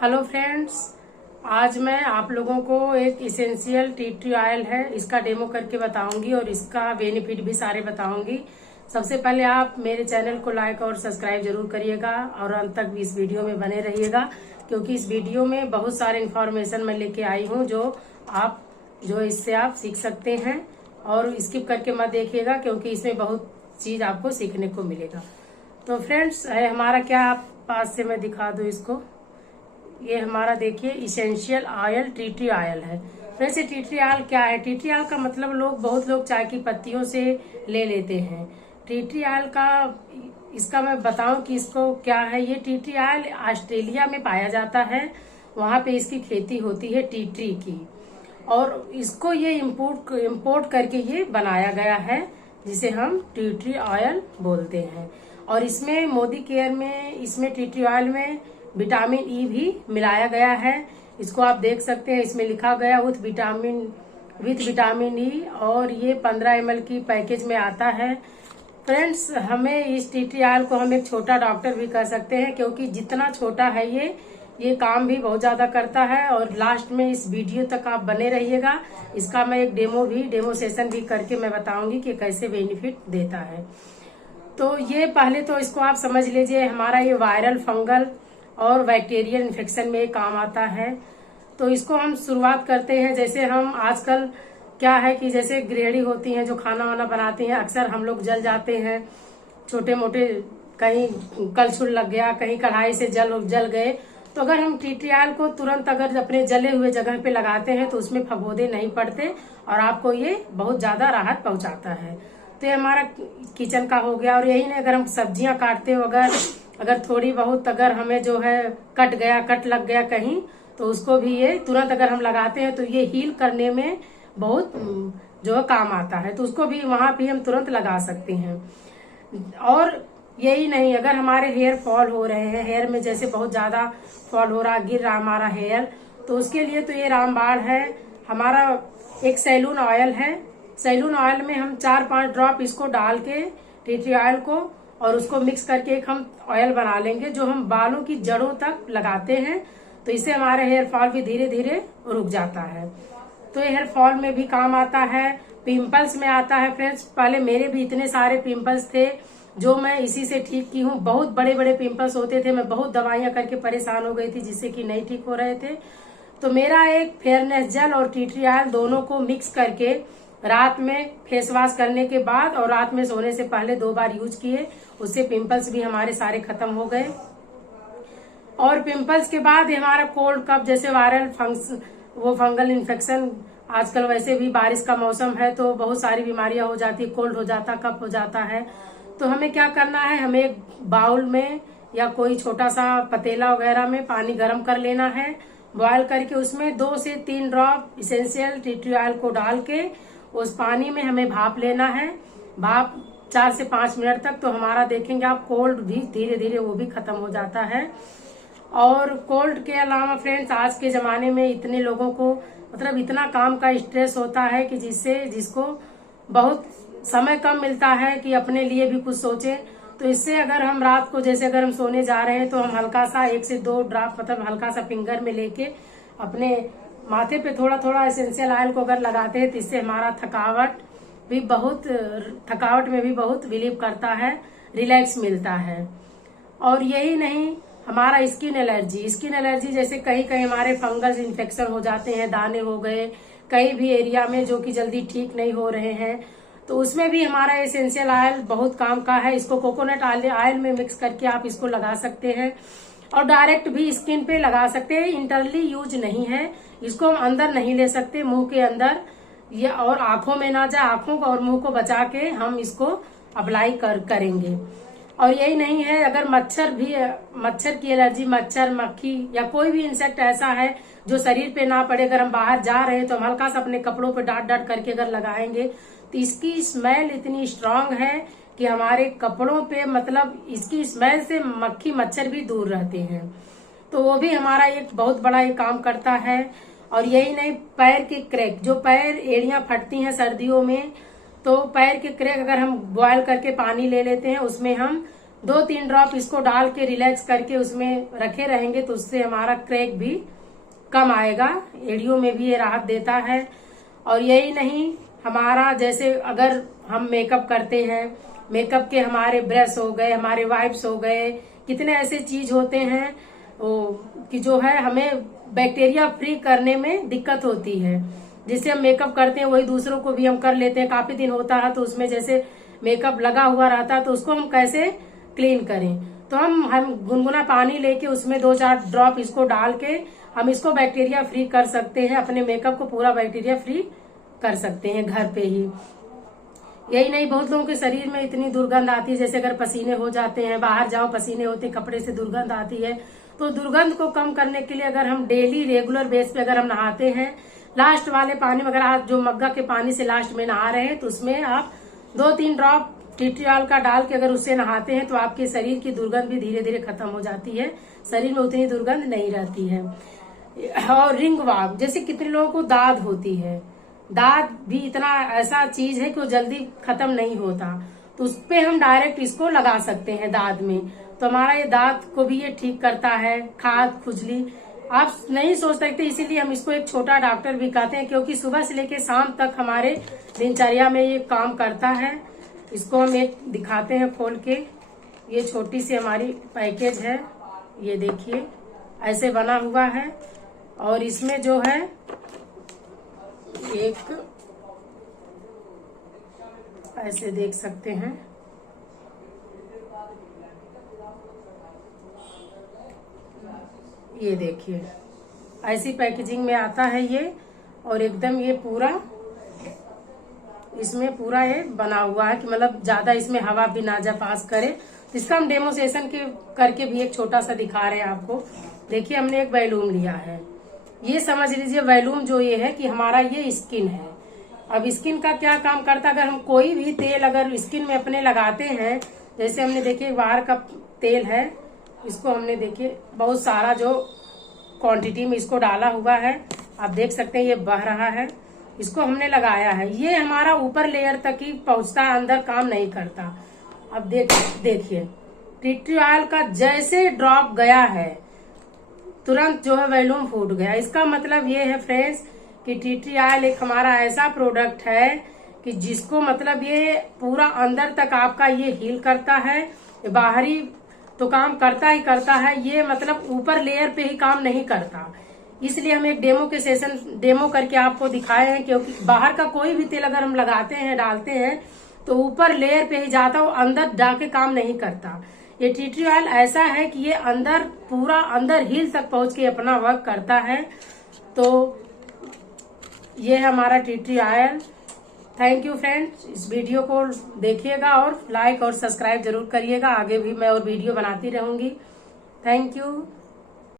Hello friends, आज मैं आप लोगों को एक इसेंशियल टी ट्री ऑयल है इसका डेमो करके बताऊंगी और इसका बेनिफिट भी सारे बताऊंगी। सबसे पहले आप मेरे चैनल को लाइक और सब्सक्राइब जरूर करिएगा और अंत तक भी इस वीडियो में बने रहिएगा, क्योंकि इस वीडियो में बहुत सारे इन्फॉर्मेशन मैं लेके आई हूँ जो इससे आप सीख सकते हैं। और स्किप करके मत देखिएगा, क्योंकि इसमें बहुत चीज आपको सीखने को मिलेगा। तो फ्रेंड्स, हमारा क्या पास से मैं दिखा दूं इसको। ये हमारा देखिए essential oil tea tree oil है। वैसे टी ट्री ऑयल क्या है? टी ट्री ऑयल का मतलब बहुत लोग चाय की पत्तियों से ले लेते हैं। टी ट्री ऑयल का इसका मैं बताऊं कि इसको क्या है। ये टी ट्री ऑयल ऑस्ट्रेलिया में पाया जाता है, वहां पे इसकी खेती होती है टी ट्री की, और इसको ये इम्पोर्ट करके ये बनाया गया है, जिसे हम टी ट्री ऑयल बोलते हैं। और इसमें मोदी केयर में इसमें टी ट्री ऑयल में विटामिन ई भी मिलाया गया है। इसको आप देख सकते हैं, इसमें लिखा गया विथ विटामिन ई, और ये 15 ml की पैकेज में आता है। फ्रेंड्स, हमें इस टी ट्री ऑयल को हम एक छोटा डॉक्टर भी कर सकते हैं, क्योंकि जितना छोटा है ये काम भी बहुत ज्यादा करता है। और लास्ट में इस वीडियो तक आप बने रहिएगा, इसका मैं एक डेमो सेशन भी करके मैं बताऊंगी कि कैसे बेनिफिट देता है। तो ये पहले तो इसको आप समझ लीजिए, हमारा ये वायरल, फंगल और बैक्टीरियल इन्फेक्शन में काम आता है। तो इसको हम शुरुआत करते हैं। जैसे हम आजकल क्या है कि जैसे गृहिणी होती हैं जो खाना वाना बनाती हैं, अक्सर हम लोग जल जाते हैं, छोटे मोटे कहीं कलछुल लग गया, कहीं कढ़ाई से जल गए। तो अगर हम टी ट्री ऑयल को तुरंत अगर अपने जले हुए जगह पे लगाते हैं तो उसमें फफूंदी नहीं पड़ते और आपको ये बहुत ज्यादा राहत पहुंचाता है। तो ये हमारा किचन का हो गया। और यही नहीं, अगर हम सब्जियां काटते हो, अगर थोड़ी बहुत अगर हमें जो है कट लग गया कहीं, तो उसको भी ये तुरंत अगर हम लगाते हैं तो ये हील करने में बहुत जो है काम आता है। तो उसको भी वहां भी हम तुरंत लगा सकते हैं। और यही नहीं, अगर हमारे हेयर फॉल हो रहे हैं, हेयर में जैसे बहुत ज्यादा फॉल हो रहा, गिर रहा हमारा हेयर, तो उसके लिए तो ये रामबाण है। हमारा एक सैलून ऑयल है। सैलून ऑयल में हम 4-5 ड्रॉप इसको डाल के टी ट्री ऑयल को, और उसको मिक्स करके एक हम ऑयल बना लेंगे, जो हम बालों की जड़ों तक लगाते हैं। तो इससे हमारे हेयर फॉल भी धीरे धीरे रुक जाता है। तो हेयर फॉल में भी काम आता है, पिंपल्स में आता है। फ्रेंड्स, पहले मेरे भी इतने सारे पिंपल्स थे जो मैं इसी से ठीक की हूँ। बहुत बड़े बड़े पिंपल्स होते थे, मैं बहुत दवाइयां करके परेशान हो गई थी, जिससे कि नहीं ठीक हो रहे थे। तो मेरा एक फेयरनेस जेल और टी ट्री ऑयल दोनों को मिक्स करके रात में फेस वॉश करने के बाद और रात में सोने से पहले 2 बार यूज किए, उससे पिंपल्स भी हमारे सारे खत्म हो गए। और पिंपल्स के बाद हमारा कोल्ड कफ जैसे वायरल फंगल इन्फेक्शन, आजकल वैसे भी बारिश का मौसम है तो बहुत सारी बीमारियां हो जाती है, कोल्ड हो जाता, कफ हो जाता है। तो हमें क्या करना है, हमें एक बाउल में या कोई छोटा सा पतीला वगैरह में पानी गर्म कर लेना है, बॉयल करके उसमें 2 से 3 drop essential tea tree oil को डाल के उस पानी में हमें भाप लेना है। भाप 4 से 5 मिनट तक। तो हमारा देखेंगे आप, कोल्ड भी धीरे धीरे वो भी खत्म हो जाता है। और कोल्ड के अलावा फ्रेंड्स, आज के जमाने में इतने लोगों को मतलब इतना काम का स्ट्रेस होता है कि जिसको बहुत समय कम मिलता है कि अपने लिए भी कुछ सोचे। तो इससे अगर हम रात को जैसे अगर हम सोने जा रहे हैं तो हम हल्का सा 1 से 2 ड्रॉप मतलब हल्का सा फिंगर में लेके अपने माथे पे थोड़ा थोड़ा एसेंशियल ऑयल को अगर लगाते हैं तो इससे हमारा थकावट में भी बहुत रिलीफ करता है, रिलैक्स मिलता है। और यही नहीं, हमारा स्किन एलर्जी जैसे कहीं कहीं हमारे फंगस इन्फेक्शन हो जाते हैं, दाने हो गए कई भी एरिया में जो कि जल्दी ठीक नहीं हो रहे हैं, तो उसमें भी हमारा एसेंशियल ऑयल बहुत काम का है। इसको कोकोनट ऑयल में मिक्स करके आप इसको लगा सकते हैं और डायरेक्ट भी स्किन पे लगा सकते हैं। इंटरली यूज नहीं है, इसको हम अंदर नहीं ले सकते, मुंह के अंदर या और आंखों में ना जाए, आंखों और मुंह को बचा के हम इसको अप्लाई करेंगे। और यही नहीं है, अगर मच्छर की एलर्जी, मच्छर, मक्खी या कोई भी इंसेक्ट ऐसा है जो शरीर पे ना पड़े, अगर हम बाहर जा रहे हैं तो हम हल्का सा अपने कपड़ों पे डाट करके अगर लगाएंगे तो इसकी स्मेल इतनी स्ट्रांग है कि हमारे कपड़ों पे मतलब इसकी स्मेल से मक्खी मच्छर भी दूर रहते हैं। तो वो भी हमारा एक बहुत बड़ा एक काम करता है। और यही नहीं, पैर के क्रैक, जो पैर एड़ियां फटती हैं सर्दियों में, तो पैर के क्रैक अगर हम बॉयल करके पानी ले लेते हैं, उसमें हम 2-3 ड्रॉप इसको डाल के रिलैक्स करके उसमें रखे रहेंगे तो उससे हमारा क्रैक भी कम आएगा। एड़ियों में भी ये राहत देता है। और यही नहीं, हमारा जैसे अगर हम मेकअप करते हैं, मेकअप के हमारे ब्रश हो गए, हमारे वाइप्स हो गए, कितने ऐसे चीज होते हैं कि जो है हमें बैक्टीरिया फ्री करने में दिक्कत होती है। जिससे हम मेकअप करते हैं वही दूसरों को भी हम कर लेते हैं। काफी दिन होता है तो उसमें जैसे मेकअप लगा हुआ रहता है तो उसको हम कैसे क्लीन करें। तो हम गुनगुना पानी लेके उसमें 2-4 ड्रॉप इसको डाल के हम इसको बैक्टीरिया फ्री कर सकते हैं। अपने मेकअप को पूरा बैक्टीरिया फ्री कर सकते हैं घर पे ही। यही नहीं, बहुत लोगों के शरीर में इतनी दुर्गंध आती है, जैसे अगर पसीने हो जाते हैं, बाहर जाओ पसीने होते, कपड़े से दुर्गंध आती है। तो दुर्गंध को कम करने के लिए अगर हम डेली रेगुलर बेस पे अगर हम नहाते हैं, लास्ट वाले पानी में अगर आप जो मग्गा के पानी से लास्ट में नहा रहे हैं तो उसमें आप 2-3 ड्रॉप टी ट्री ऑयल का डाल के अगर उससे नहाते हैं तो आपके शरीर की दुर्गंध भी धीरे धीरे खत्म हो जाती है। शरीर में उतनी दुर्गंध नहीं रहती है। और रिंग वॉक, जैसे कितने लोगों को दाद होती है, दाद भी इतना ऐसा चीज है कि वो जल्दी खत्म नहीं होता, तो उस पे हम डायरेक्ट इसको लगा सकते हैं दाद में। तो हमारा ये दाद को भी ये ठीक करता है। खाद खुजली आप नहीं सोच सकते, इसीलिए हम इसको एक छोटा डॉक्टर भी कहते हैं, क्योंकि सुबह से लेकर शाम तक हमारे दिनचर्या में ये काम करता है। इसको हम एक दिखाते हैं खोल के। ये छोटी सी हमारी पैकेज है, ये देखिए ऐसे बना हुआ है। और इसमें जो है एक ऐसे देख सकते हैं, ये देखिए ऐसी पैकेजिंग में आता है ये। और एकदम ये पूरा इसमें पूरा ये बना हुआ है कि मतलब ज्यादा इसमें हवा भी ना जा पास करे। इसका हम डेमोस्ट्रेशन करके भी एक छोटा सा दिखा रहे हैं आपको। देखिए हमने एक वैल्यूम लिया है, ये समझ लीजिए वैल्यूम जो ये है कि हमारा ये स्किन है। अब स्किन का क्या काम करता है, अगर हम कोई भी तेल अगर स्किन में अपने लगाते हैं, जैसे हमने देखिए बाहर का तेल है, इसको हमने देखिए बहुत सारा जो क्वांटिटी में इसको डाला हुआ है, आप देख सकते हैं ये बह रहा है, इसको हमने लगाया है। ये हमारा ऊपर लेयर तक ही पहुंचता है, अंदर काम नहीं करता। अब देखिए टी ट्री ऑयल का जैसे ड्रॉप गया है तुरंत जो है वैल्यूम फूट गया। इसका मतलब ये है फ्रेंड्स कि टी ट्री ऑयल एक हमारा ऐसा प्रोडक्ट है कि जिसको मतलब ये पूरा अंदर तक आपका ये हील करता है। बाहरी तो काम करता ही करता है, ये मतलब ऊपर लेयर पे ही काम नहीं करता। इसलिए हम एक डेमो करके आपको दिखाए हैं, क्योंकि बाहर का कोई भी तेल अगर हम लगाते हैं डालते हैं तो ऊपर लेयर पे ही जाता, वो अंदर जाके काम नहीं करता। ये टी ट्री ऑयल ऐसा है कि ये अंदर पूरा अंदर हील तक पहुंच के अपना वर्क करता है। तो ये है हमारा tea tree oil. Thank you friends, इस वीडियो को देखिएगा और लाइक और सब्सक्राइब जरूर करिएगा। आगे भी मैं और वीडियो बनाती रहूंगी। Thank you.